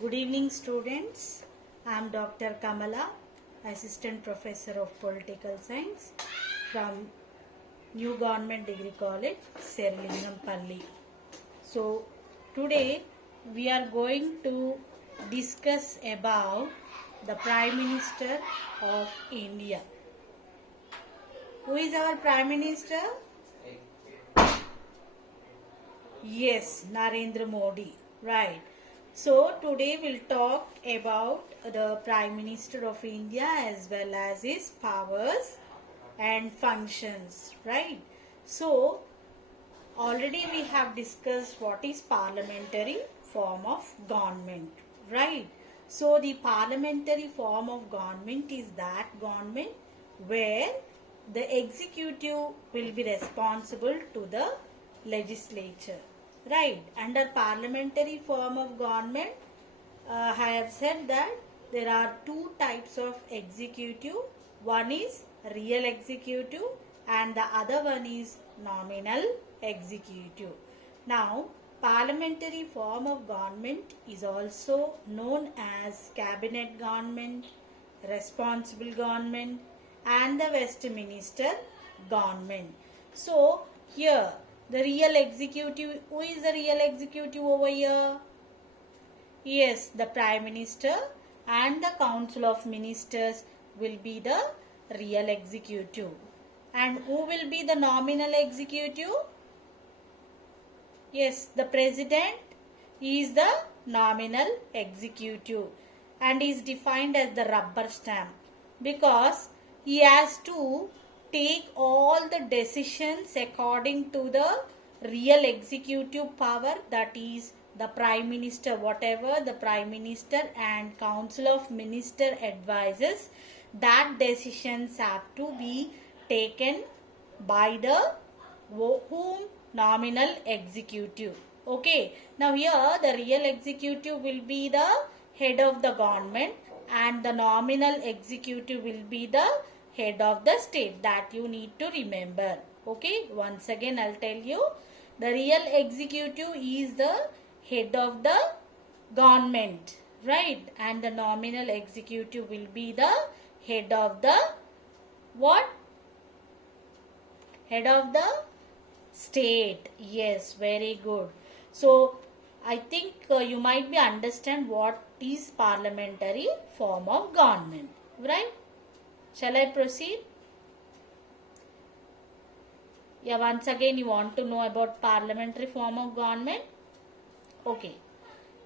Good evening, students. I am Dr. Kamala, Assistant Professor of Political Science from New Government Degree College, Serilingampally. So, today we are going to discuss about the Prime Minister of India. Who is our Prime Minister? Yes, Narendra Modi. Right. So today we'll talk about the Prime Minister of India as well as his powers and functions. Right. So already we have discussed what is parliamentary form of government. Right. So the parliamentary form of government is that government where the executive will be responsible to the legislature. Right. Under parliamentary form of government, I have said that there are two types of executive. One is real executive and the other one is nominal executive. Now, parliamentary form of government is also known as cabinet government, responsible government and the Westminster government. So, here the real executive, who is the real executive over here? Yes, the Prime Minister and the Council of Ministers will be the real executive. And who will be the nominal executive? Yes, the President is the nominal executive and is defined as the rubber stamp because he has to take all the decisions according to the real executive power, that is the Prime Minister. Whatever the Prime Minister and Council of Minister advises, that decisions have to be taken by the whom? Nominal executive. Okay, now here the real executive will be the head of the government and the nominal executive will be the head of the state. That you need to remember. Okay, once again I'll tell you, the real executive is the head of the government, right? And the nominal executive will be the head of the what? Head of the state. Yes, very good. So I think you might be understand what is parliamentary form of government, right? Shall I proceed? Yeah, once again you want to know about parliamentary form of government? Okay.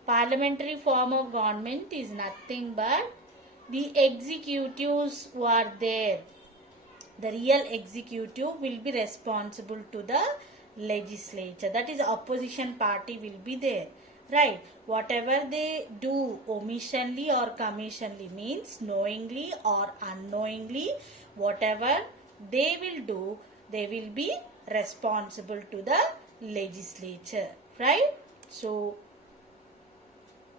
Parliamentary form of government is nothing but the executives who are there. The real executive will be responsible to the legislature. That is, opposition party will be there. Right. Whatever they do omissionly or commissionly, means knowingly or unknowingly, whatever they will do, they will be responsible to the legislature. Right. So,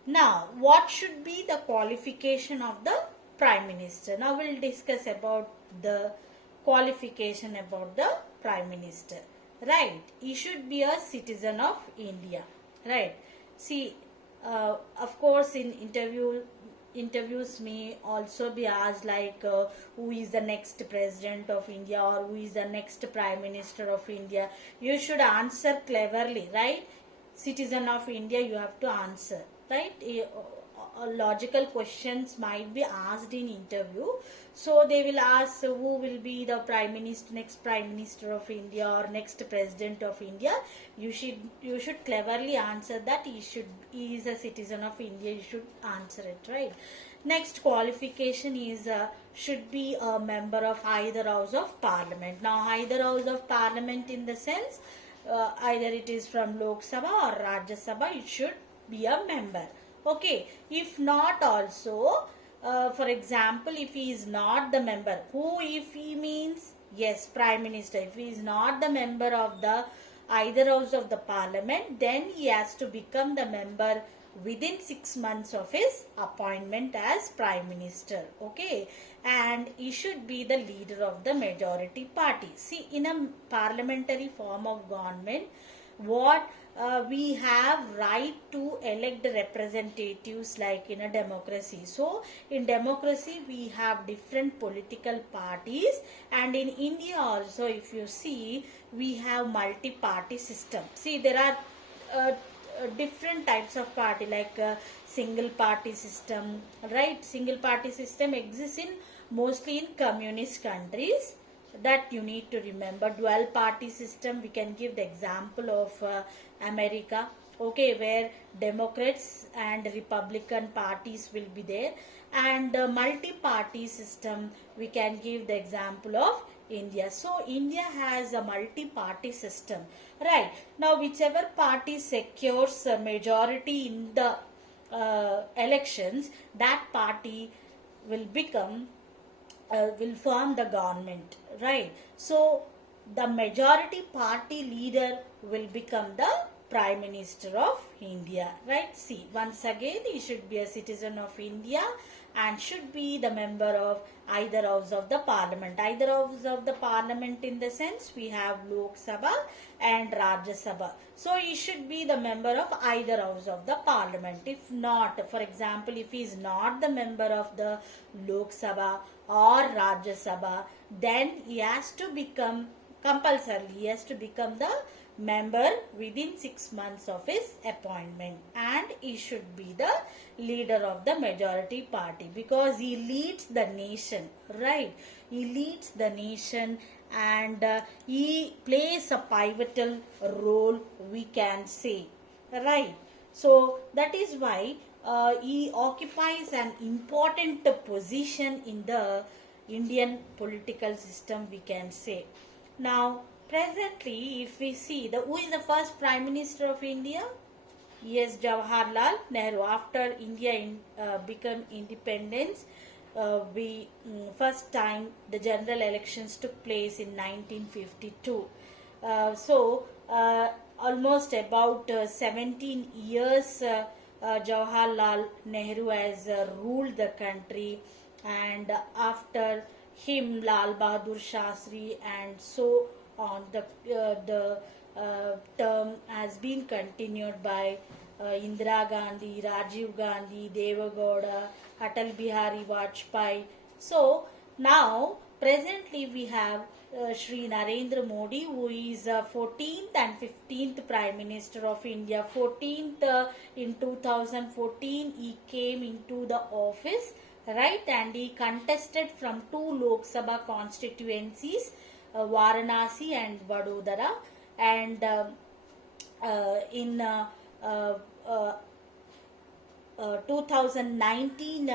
now what should be the qualification of the Prime Minister? Now we'll discuss about the qualification about the Prime Minister. Right. He should be a citizen of India. Right. See, of course in interviews may also be asked like who is the next President of India or who is the next Prime Minister of India. You should answer cleverly, right? Citizen of India you have to answer, right? Logical questions might be asked in interview. So they will ask who will be the Prime Minister, next Prime Minister of India or next President of India. You should cleverly answer that he is a citizen of India. You should answer it, right? Next qualification is should be a member of either house of parliament. Now either house of parliament in the sense either it is from Lok Sabha or Rajya Sabha, it should be a member. Okay, if not also, for example, if he is not the member, who if he means? Yes, Prime Minister. If he is not the member of the either house of the parliament, then he has to become the member within 6 months of his appointment as Prime Minister. Okay, and he should be the leader of the majority party. See, in a parliamentary form of government, what we have right to elect representatives like in a democracy. So in democracy we have different political parties, and in India also if you see we have multi-party system. See, there are different types of party like single party system, right? Single party system exists in mostly in communist countries, that you need to remember. Dual party system, we can give the example of America, okay, where Democrats and Republican parties will be there. And multi-party system, we can give the example of India. So India has a multi-party system, right? Now whichever party secures a majority in the elections, that party will become will form the government, right? So the majority party leader will become the Prime Minister of India, right? See, once again, he should be a citizen of India and should be the member of either house of the parliament. Either house of the parliament, in the sense we have Lok Sabha and Rajya Sabha. So he should be the member of either house of the parliament. If not, for example, if he is not the member of the Lok Sabha or Rajya Sabha, then he has to become compulsorily, he has to become the member within 6 months of his appointment, and he should be the leader of the majority party because he leads the nation, right? He leads the nation, and he plays a pivotal role, we can say, right? So that is why he occupies an important position in the Indian political system, we can say. Now presently, if we see who is the first Prime Minister of India? Yes, Jawaharlal Nehru. After India became independence, first time the general elections took place in 1952. Almost about 17 years Jawaharlal Nehru has ruled the country, and after him Lal Bahadur Shastri, and so on. The term has been continued by Indira Gandhi, Rajiv Gandhi, Deva Gowda, Atal Bihari Vajpayee. So now presently we have Shri Narendra Modi, who is 14th and 15th Prime Minister of India. 14th in 2014 he came into the office, right, and he contested from two Lok Sabha constituencies, Varanasi and Vadodara, and in 2019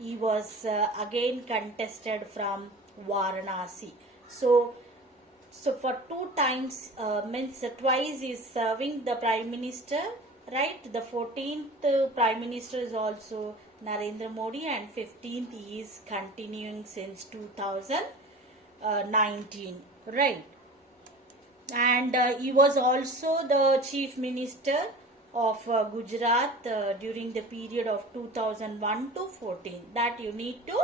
he was again contested from Varanasi. So for two times, means twice is serving the Prime Minister, right? The 14th Prime Minister is also Narendra Modi, and 15th he is continuing since 2019, right? And he was also the Chief Minister of Gujarat during the period of 2001 to 14. That you need to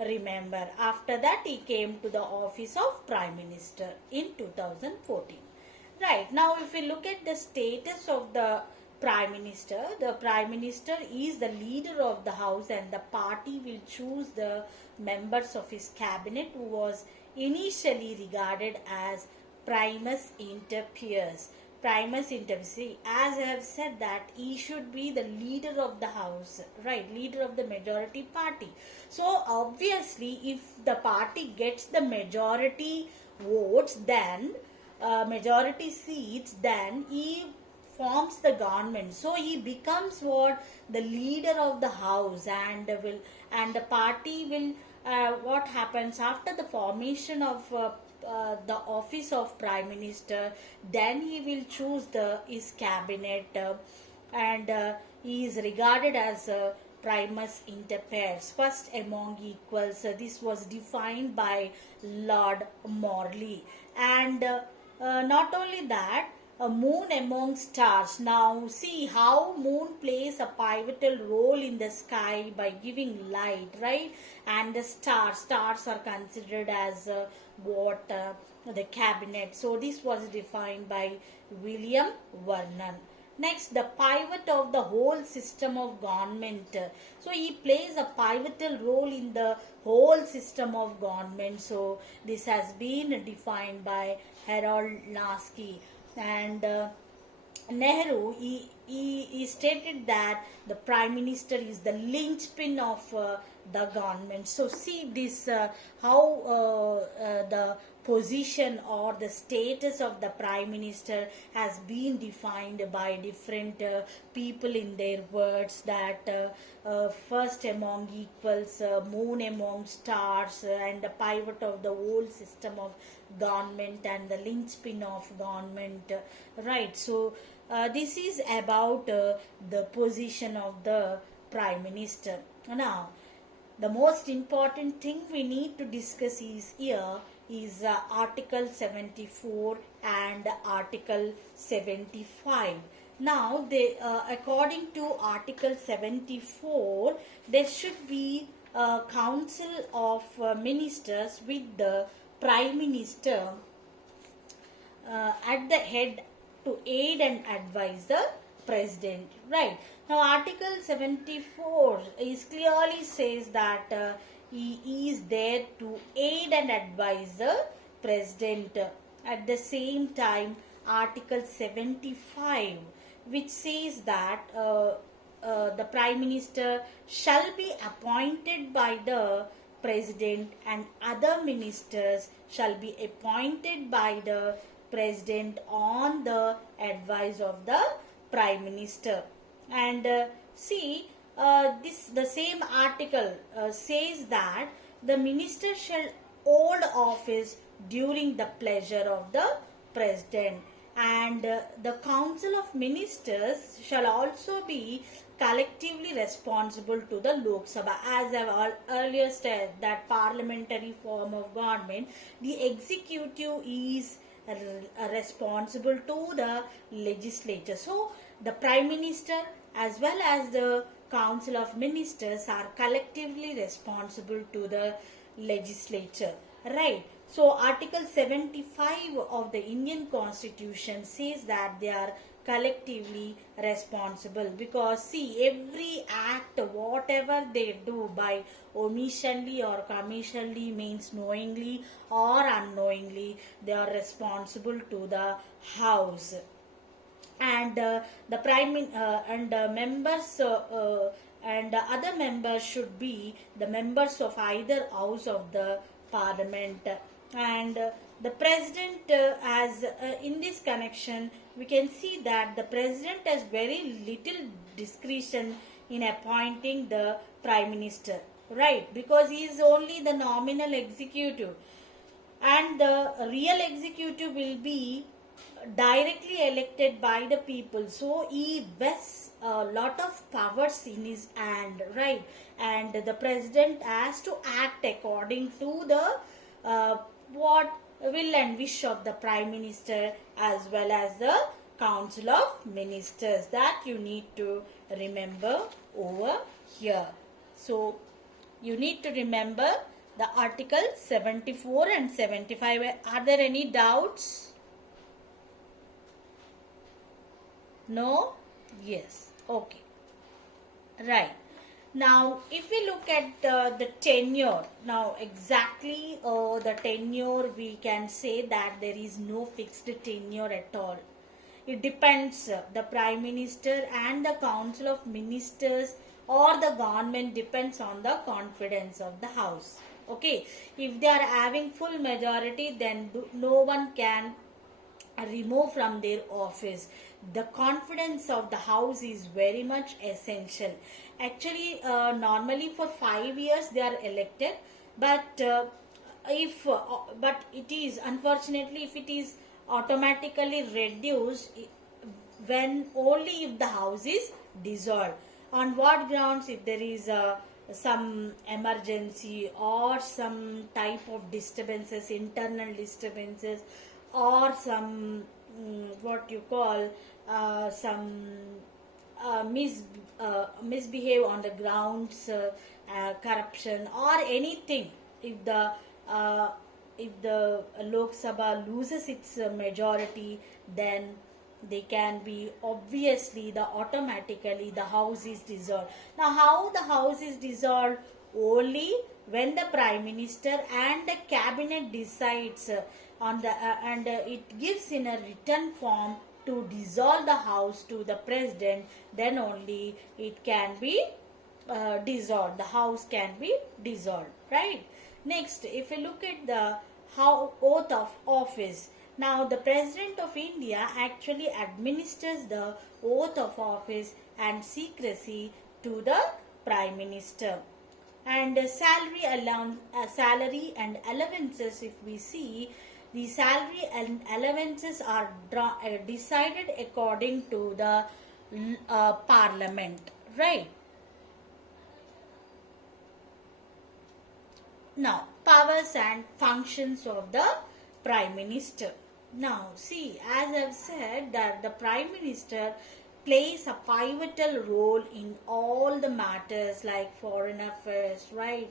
remember. After that he came to the office of Prime Minister in 2014. Right, now if we look at the status of the Prime Minister is the leader of the house, and the party will choose the members of his cabinet, who was initially regarded as primus inter pares. Primus inter pares. See, as I have said that he should be the leader of the house, right? Leader of the majority party. So obviously, if the party gets the majority votes, then majority seats, then he forms the government. So he becomes what? The leader of the house, and the party will. What happens after the formation of the office of Prime Minister? Then he will choose his cabinet, and he is regarded as primus inter pares, first among equals. This was defined by Lord Morley, and not only that, a moon among stars. Now see how moon plays a pivotal role in the sky by giving light, right? And the stars are considered as the cabinet. So this was defined by William Vernon. Next, the pivot of the whole system of government. So he plays a pivotal role in the whole system of government. So this has been defined by Harold Lasky. And Nehru, he stated that the Prime Minister is the linchpin of the government. So see this, how the position or the status of the Prime Minister has been defined by different people in their words, that first among equals, moon among stars, and the pivot of the whole system of government and the linchpin of government, right? So this is about the position of the Prime Minister. Now, the most important thing we need to discuss is here is Article 74 and Article 75. Now, according to Article 74, there should be a council of ministers with the Prime Minister at the head to aid and advise the president, right? Now Article 74 is clearly says that he is there to aid and advise the president. At the same time, Article 75, which says that the Prime Minister shall be appointed by the president and other ministers shall be appointed by the president on the advice of the Prime Minister. And see, the same article says that the minister shall hold office during the pleasure of the president, and the council of ministers shall also be collectively responsible to the Lok Sabha. As I've earlier said, that parliamentary form of government, the executive is responsible to the legislature. So the Prime Minister as well as the Council of Ministers are collectively responsible to the legislature, right? So Article 75 of the Indian Constitution says that they are collectively responsible, because see, every act whatever they do by omissionly or commissionly, means knowingly or unknowingly, they are responsible to the house. And the members and other members should be the members of either house of the parliament. And the president has in this connection, we can see that the president has very little discretion in appointing the Prime Minister, right? Because he is only the nominal executive, and the real executive will be directly elected by the people. So he vests a lot of powers in his hand, right? And the president has to act according to the what will and wish of the Prime Minister as well as the Council of Ministers. That you need to remember over here. So you need to remember the Article 74 and 75. Are there any doubts? No? Yes. Okay. Right. Now, if we look at the tenure, now exactly the tenure, we can say that there is no fixed tenure at all. It depends, the Prime Minister and the Council of Ministers or the government depends on the confidence of the House. Okay. If they are having full majority, then no one can remove from their office. The confidence of the house is very much essential. Actually, normally for 5 years they are elected, but but it is unfortunately, if it is automatically reduced when only if the house is dissolved. On what grounds? If there is some emergency or some type of disturbances, internal disturbances, or some what you call some misbehave on the grounds, corruption or anything. If the Lok Sabha loses its majority, then they can be obviously the automatically the house is dissolved. Now how the house is dissolved? Only when the prime minister and the cabinet decides on the and it gives in a written form to dissolve the house to the president, then only it can be dissolved. The house can be dissolved, right? Next, if you look at the how oath of office. Now, the President of India actually administers the oath of office and secrecy to the Prime Minister. And salary and allowances, if we see, the salary and allowances are decided according to the Parliament, right? Now, powers and functions of the Prime Minister. Now, see, as I've said that the Prime Minister plays a pivotal role in all the matters like foreign affairs, right?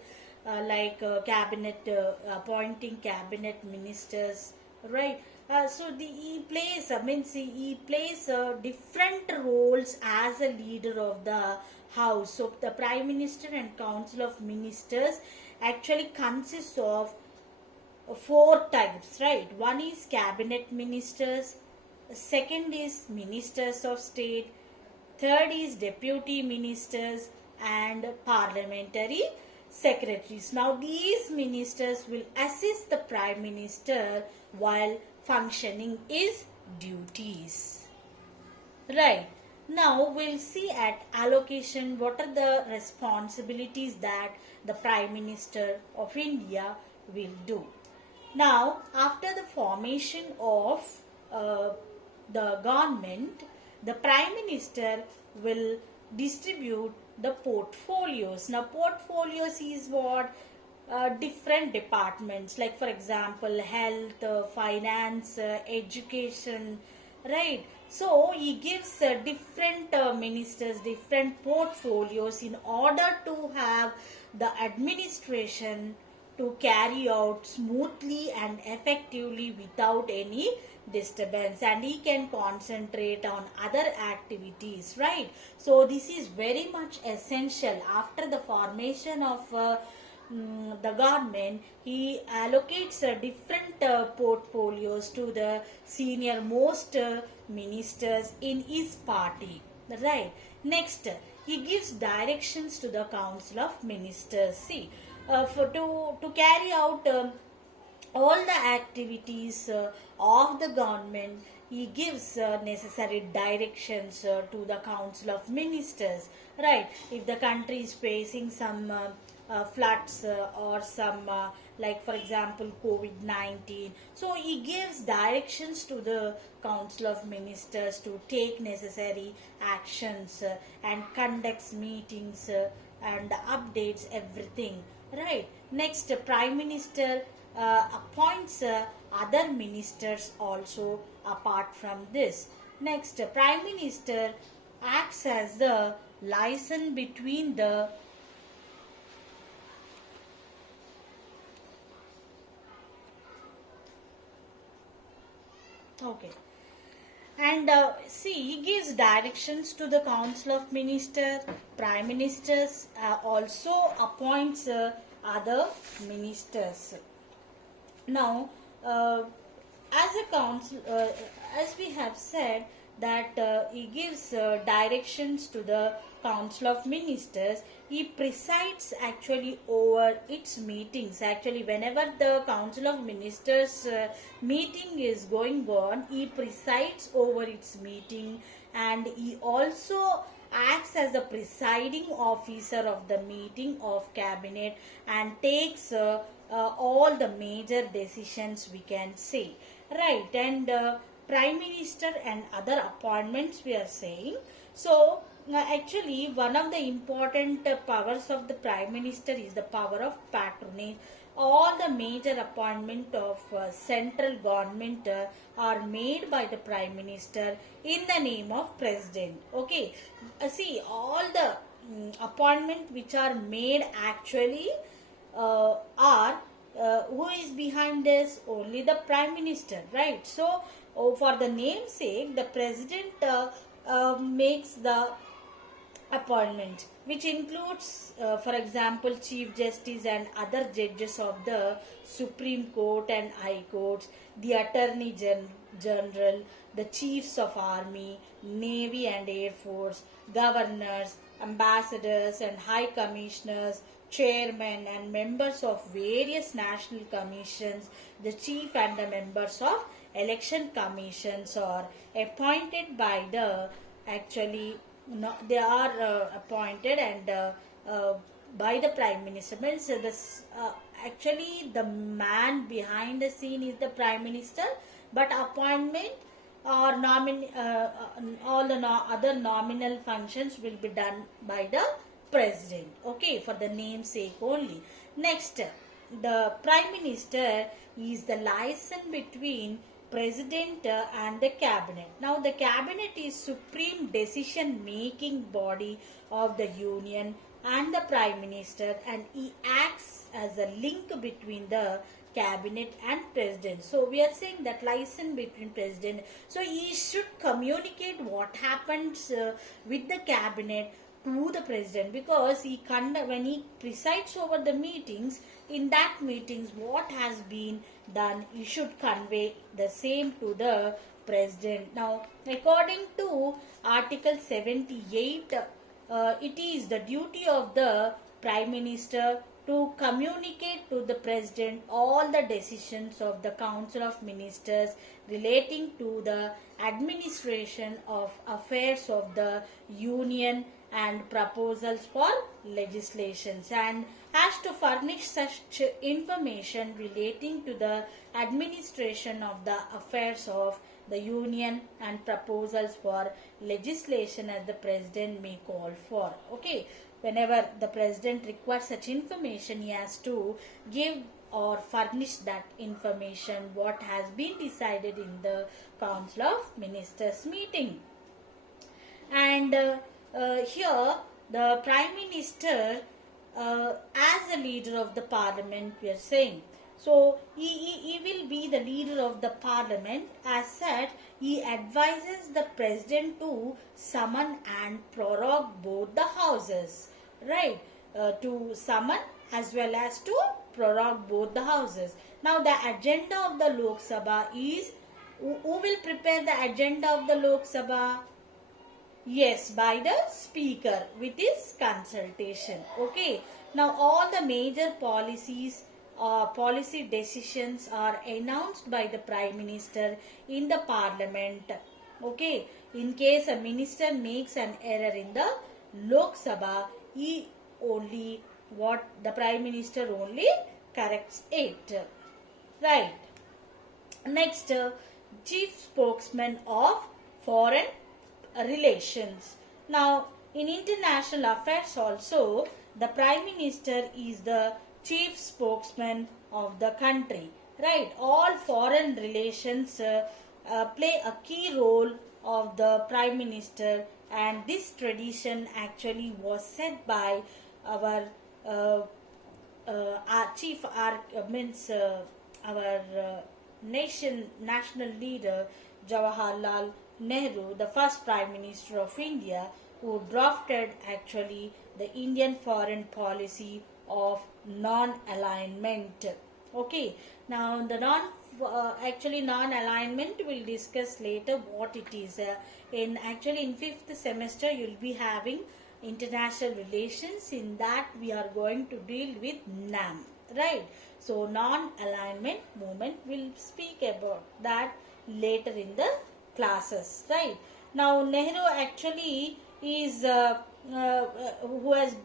Cabinet, appointing cabinet ministers, right? He plays different roles as a leader of the house. So the Prime Minister and Council of Ministers actually consists of four types, right? One is cabinet ministers, second is ministers of state, third is deputy ministers, and parliamentary secretaries. Now these ministers will assist the prime minister while functioning his duties, right? Now we'll see at allocation what are the responsibilities that the Prime Minister of India will do. Now, after the formation of the government, the Prime Minister will distribute the portfolios. Now, portfolios is what? Different departments, like for example, health, finance, education, right? So, he gives different ministers different portfolios in order to have the administration to carry out smoothly and effectively without any disturbance, and he can concentrate on other activities, right? So this is very much essential. After the formation of the government, he allocates different portfolios to the senior most ministers in his party, right? Next, he gives directions to the council of ministers. See, to carry out all the activities of the government, he gives necessary directions to the council of ministers, right? If the country is facing some floods or some like for example COVID-19, so he gives directions to the council of ministers to take necessary actions and conducts meetings and updates everything, right? Next, prime minister appoints other ministers also apart from this. Next, prime minister acts as the liaison between the okay, and see, he gives directions to the council of ministers. Prime ministers also appoints other ministers. Now, as a council, as we have said that he gives directions to the council of ministers, he presides actually over its meetings. Actually, whenever the council of ministers meeting is going on, he presides over its meeting, and he also acts as the presiding officer of the meeting of cabinet and takes all the major decisions, we can say, right? And prime minister and other appointments we are saying. So actually one of the important powers of the prime minister is the power of patronage. All the major appointment of central government are made by the prime minister in the name of president. Okay, see, all the appointment which are made actually are who is behind this? Only the prime minister, right? So Oh, for the namesake, the president makes the appointment, which includes, for example, chief justice and other judges of the Supreme Court and High Courts, the attorney general, the chiefs of army, navy and air force, governors, ambassadors and high commissioners, chairmen and members of various national commissions, the chief and the members of election commissions are appointed by the, actually, no, they are appointed and by the prime minister. Means this, actually the man behind the scene is the prime minister, but appointment or all the other nominal functions will be done by the president. Okay, for the namesake only. Next, the prime minister is the liaison between president and the cabinet. Now the cabinet is supreme decision making body of the union and the prime minister, and he acts as a link between the cabinet and president. So we are saying that liaison between president, so he should communicate what happens with the cabinet to the president, because when he presides over the meetings, in that meetings what has been done, he should convey the same to the president. Now according to article 78, it is the duty of the prime minister to communicate to the president all the decisions of the council of ministers relating to the administration of affairs of the union and proposals for legislations, and has to furnish such information relating to the administration of the affairs of the union and proposals for legislation as the president may call for. Okay, whenever the president requires such information, he has to give or furnish that information what has been decided in the council of ministers meeting. And here the prime minister as a leader of the parliament, we are saying, so he will be the leader of the parliament. As said, he advises the president to summon and prorogue both the houses, right? To summon as well as to prorogue both the houses. Now the agenda of the Lok Sabha is, who will prepare the agenda of the Lok Sabha? Yes, by the speaker with his consultation. Okay. Now all the major policies or policy decisions are announced by the prime minister in the parliament. Okay. In case a minister makes an error in the Lok Sabha, the prime minister only corrects it. Right. Next, chief spokesman of foreign relations. Now in international affairs also, the prime minister is the chief spokesman of the country, right? All foreign relations play a key role of the prime minister, and this tradition actually was set by our chief our national leader Jawaharlal Nehru, the first Prime Minister of India, who drafted actually the Indian foreign policy of non-alignment. Okay, now the non-alignment we'll discuss later what it is. In 5th semester you'll be having international relations. In that we are going to deal with NAM, right? So non-alignment movement, we'll speak about that later in the classes, right? Now Nehru actually is who has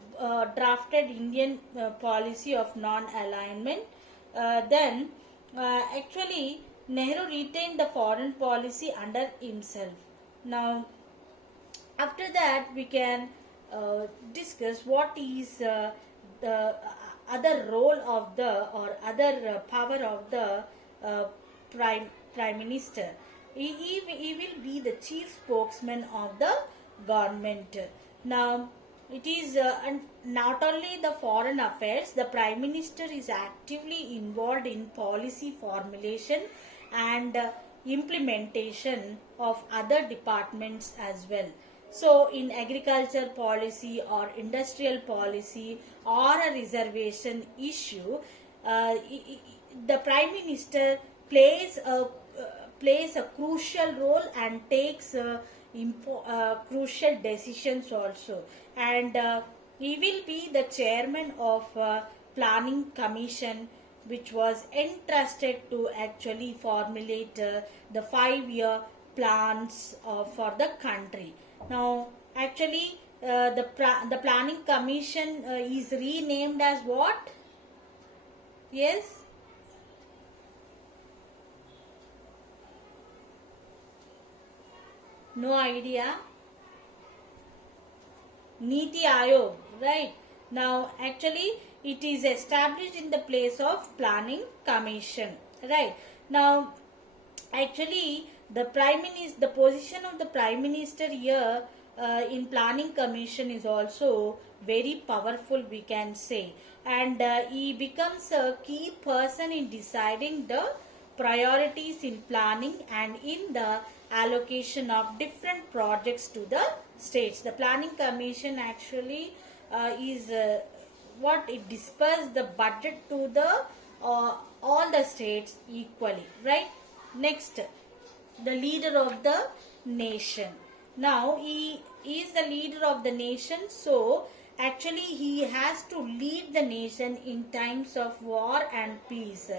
drafted Indian policy of non-alignment. Then actually Nehru retained the foreign policy under himself. Now after that we can discuss what is the other role of the or other power of the prime minister. He will be the chief spokesman of the government. Now it is not only the foreign affairs, the prime minister is actively involved in policy formulation, and implementation of other departments as well. So in agriculture policy or industrial policy or a reservation issue, the Prime Minister plays a crucial role and takes crucial decisions also. And he will be the chairman of Planning Commission, which was entrusted to actually formulate the 5-year plans for the country. Now, actually, the Planning Commission is renamed as what? Yes? No idea? Niti Ayog, right? Now, actually, it is established in the place of Planning Commission, right? Now, actually, the position of the Prime Minister here in Planning Commission is also very powerful, we can say, and he becomes a key person in deciding the priorities in planning and in the allocation of different projects to the states. The Planning Commission actually is what it disperses the budget to the all the states equally, right? Next, the leader of the nation. Now he is the leader of the nation, so actually he has to lead the nation in times of war and peace.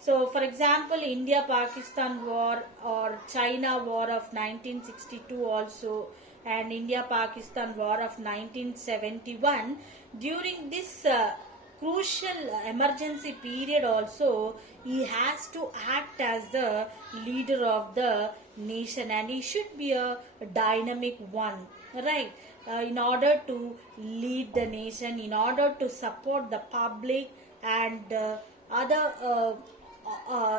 So for example, India-Pakistan war or China war of 1962 also, and India-Pakistan war of 1971. During this crucial emergency period also, he has to act as the leader of the nation, and he should be a dynamic one, right? In order to lead the nation, in order to support the public and other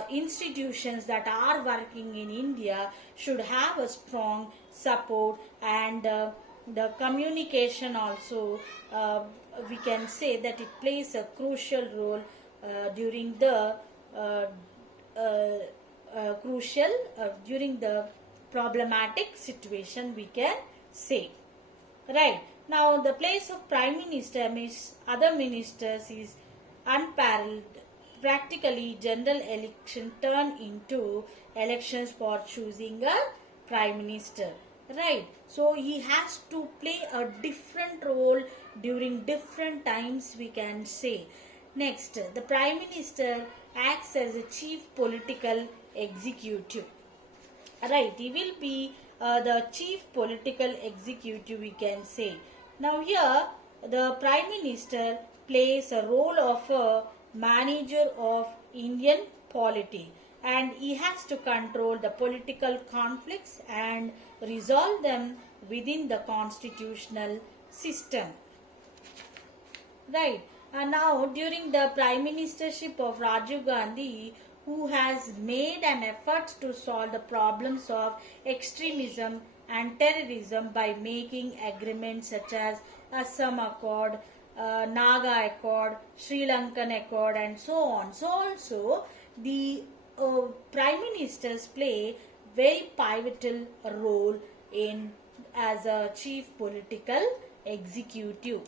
institutions that are working in India should have a strong support, and the communication also, we can say that it plays a crucial role during the during the problematic situation, we can say, right? Now the place of Prime Minister means other ministers is unparalleled. Practically, general election turn into elections for choosing a Prime Minister, right? So he has to play a different role during different times, we can say. Next, the Prime Minister acts as a chief political executive, right? He will be the chief political executive, we can say. Now here the Prime Minister plays a role of a manager of Indian polity, and he has to control the political conflicts and resolve them within the constitutional system, right? And now during the prime ministership of Rajiv Gandhi, who has made an effort to solve the problems of extremism and terrorism by making agreements such as Assam Accord, Naga Accord, Sri Lankan Accord, and so on. So also the prime ministers play very pivotal role in as a chief political executive.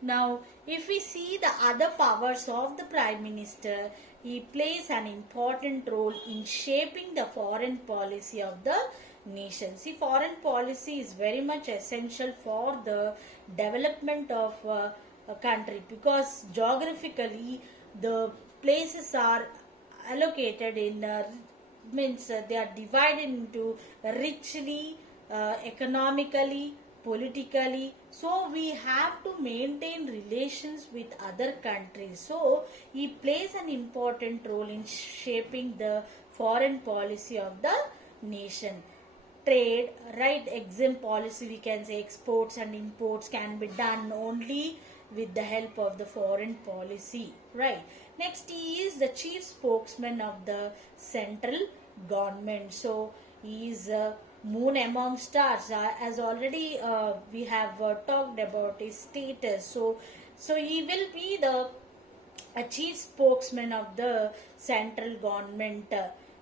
Now, if we see the other powers of the Prime Minister, he plays an important role in shaping the foreign policy of the nation. See, foreign policy is very much essential for the development of a country, because geographically the places are allocated in means they are divided into richly, economically, politically, so we have to maintain relations with other countries. So he plays an important role in shaping the foreign policy of the nation. Trade, right? Exim policy, we can say exports and imports can be done only with the help of the foreign policy, right? Next, he is the chief spokesman of the central government. So he is moon among stars, as already we have talked about his status. So he will be the chief spokesman of the central government.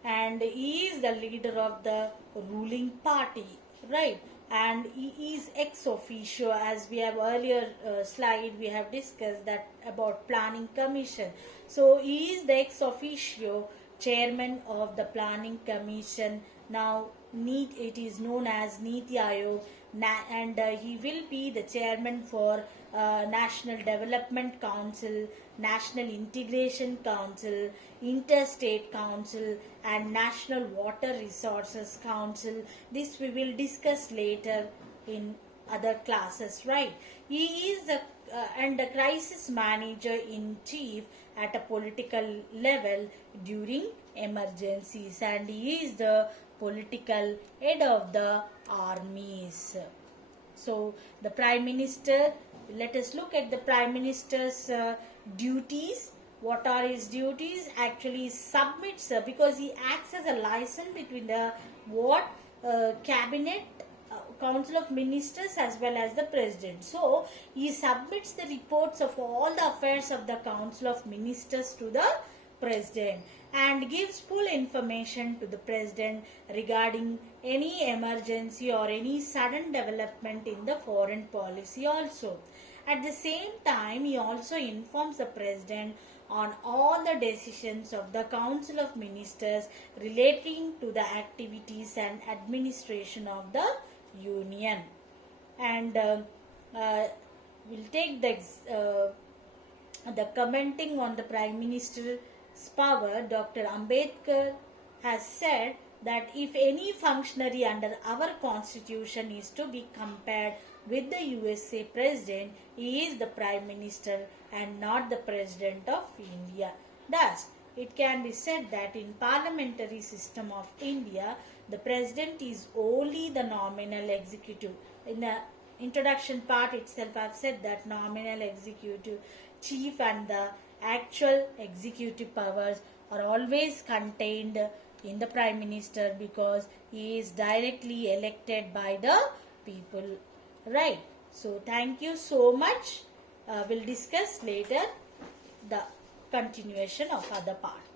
and he is the leader of the ruling party, right? And he is ex officio, as we have earlier slide we have discussed that about planning commission. So he is the ex officio chairman of the planning commission. Now it is known as Niti Aayog, and he will be the chairman for National Development Council, National Integration Council, Interstate Council, and National Water Resources Council. This we will discuss later in other classes, right? He is the and the crisis manager in chief at a political level during emergencies, and he is the political head of the armies. So the prime minister, let us look at the prime minister's duties. What are his duties? Actually submits, because he acts as a liaison between the cabinet, council of ministers as well as the president. So he submits the reports of all the affairs of the council of ministers to the president and gives full information to the president regarding any emergency or any sudden development in the foreign policy also. At the same time, he also informs the president on all the decisions of the council of ministers relating to the activities and administration of the union. And we'll take the commenting on the prime minister's power. Dr. Ambedkar has said that if any functionary under our constitution is to be compared with the USA president, he is the prime minister and not the president of India. Thus, it can be said that in parliamentary system of India, the president is only the nominal executive. In the introduction part itself, I have said that nominal executive chief and the actual executive powers are always contained in the prime minister, because he is directly elected by the people, right? So thank you so much. We'll discuss later the continuation of other part.